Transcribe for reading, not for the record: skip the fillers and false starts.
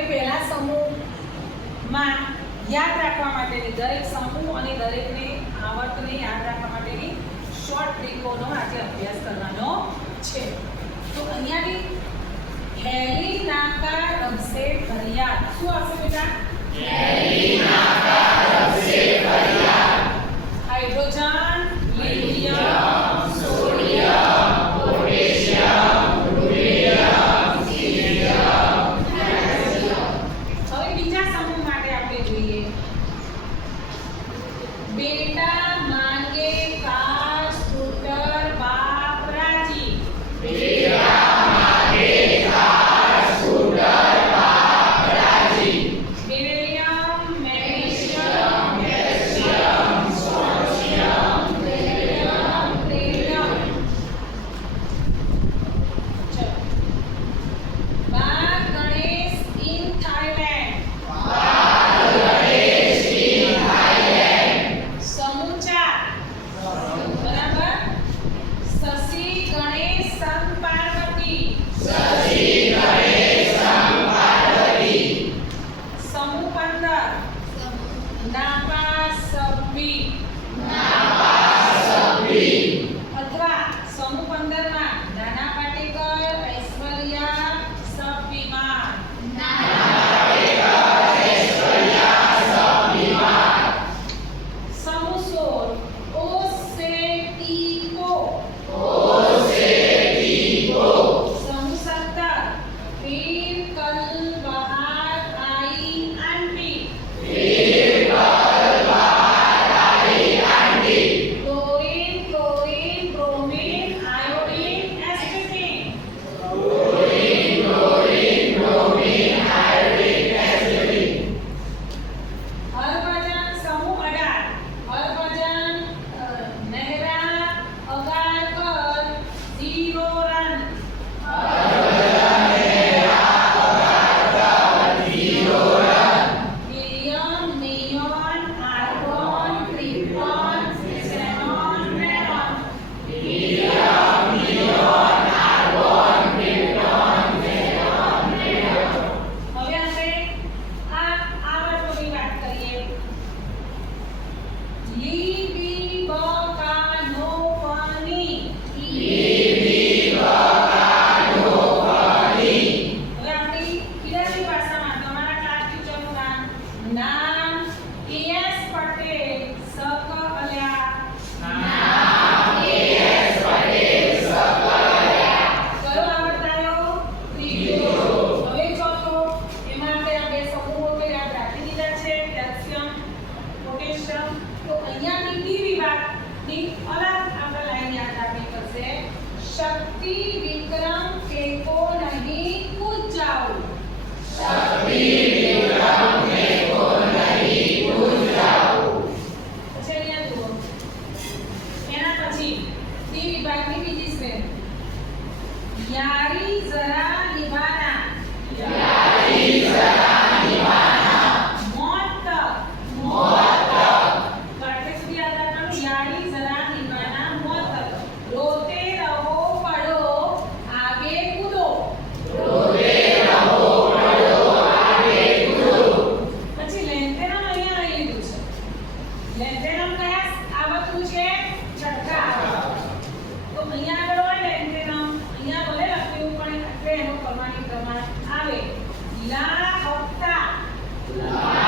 આપણે પહેલા સમૂહમાં યાદ રાખવા માટેની દરેક સમૂહ અને દરેકને આવર્તને યાદ રાખવા માટેની શોર્ટ ટ્રીકોનો આજે અભ્યાસ કરવાનો છે. તો અહીંયાથી હેલી નાકા રમશે ફરિયાદ. શું આવશે બેટા? હેલી નાકા રમશે ફરિયાદ. Hydrogen, lithium, sodium, potassium, rubidium, સિલિયમ, મેગ્નેશિયમ. હવે બીજા સમૂહ માટે આપણે જોઈએ. બેટા માંગે કાર, સ્કૂટર, બાપ રાજી. બેટા માંગે કાર, સ્કૂટર, બાપ રાજી. Barium, magnesium, calcium, sodium, barium, platinum. ચલો. બાપ ગણેશ ઇન થાઈલેન્ડ. બાપ ગણેશ ઇન થાઈલેન્ડ. સમૂહ 4 બરાબર. શશી ગણેશ સંગ પાર્વતી. શશી ગણેશ સંગ પાર્વતી. સમૂહ 15 નાપા સભ્વી. નાપા સભ્વી. અથવા સમૂહ 15 માં નાના પાટેકર, ઐશ્વર્યા, સભ્વિમાન. નાના પાટેકર, ઐશ્વર્યા, સભ્વિમાન. સમૂહ 16 ઓસેટીકો. ઓસેટીકો. સમૂહ 17 વીર કલ બહાર આઈ આંટી. વીર કલ બહાર આઈ આંટી. Chlorine, chlorine, bromine, iodine, astatine. Chlorine, chlorine, bromine, iodine, astatine. Harbhajan સમૂહ 18 Harbhajan, Nehra, Agarkar, 0 run. Harbhajan, Nehra, Agarkar, 0 run. Helium, neon, argon, krypton, xenon, radon. Helium, neon, argon, krypton, xenon, radon. હવે આપણે આ આવર્તોની વાત કરીએ. લીબીબકાનોપની. લીબીબકાનોપની. હવે આપણી ગુજરાતી ભાષામાં તમારા ક્લાસ ટીચરનું નામ એસ પટેલ સકઅલ્યા. નામ એસ પટેલ સકઅલ્યા. કયો આવર્તાયો? ત્રીજો. હવે ચોથો. એમાં આપણે આ બે સમૂહો તો યાદ રાખી દીધા છે, કેલ્શિયમ, પોટેશિયમ. તો અહીંયાની ડી વિભાગની અલગ આપણે લાઈન યાદ રાખવી પડશે. શક્તિ વિક્રમ ફેંકો નહીં, કૂદ જાઓ. શક્તિ વિક્રમ ફેંકો નહીં, કૂદ જાઓ. પછી અહીંયા જુઓ. એના પછી ડી વિભાગની બીજી શ્રેણી. યારી જરા નિભાના. યારી જરા નિભાના. મોત તક. મોત તક. કાટલે સુધી યાદ રાખવાનું. યારી જરા નિભાના, મોત તક. રોતે રહો પડો, આગે કૂદો. રોતે રહો પડો, આગે કૂદો. પછી લેન્થેનમ અહીંયા આવી લીધું છે. લેન્થેનમ કયા આવર્તનું છે? છઠ્ઠા આવર્તન. તો અહીંયા આગળ હોય લેન્થેનમ, અહીંયા ભલે લખ્યું પણ એટલે એનો કરવાની પ્રમાણ આવે. લા હપ્તા. લા